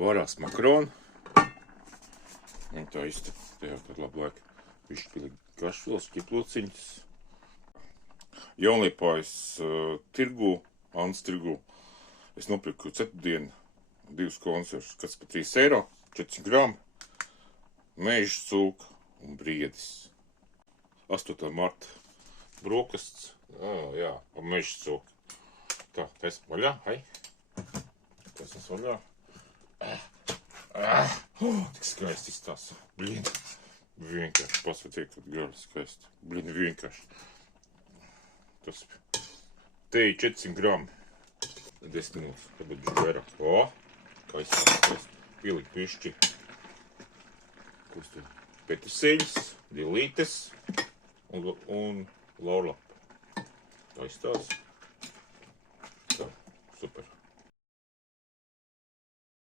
Varās makaroni. Un tā īsti, tajā kādu labu laiku. Višķi pilīgi garšvielas, ķiplociņas. Jaunliepājas tirgu, Annas tirgu. Es nopirku ceturtdienu 2 konservus, kas pa 3 eiro, 400 gramu. Meža cūka un briedis. 8. marta brokasts. Jā, pa meža cūka. Tā, taisam vaļā, hai. Taisam vaļā. Tik skaisti izstāsta. Blin, vienkārši pasvatiek, kad garli skaisti. Blin, vienkārši. Tas te ir 400 gramu. 10 minūtes, tad būtu vairāk. Kā izstāsta. Pielikt pišķi. Kurš tur? Peterseļas, dilītes un laurlapa. Tā izstāsta. Tā, super.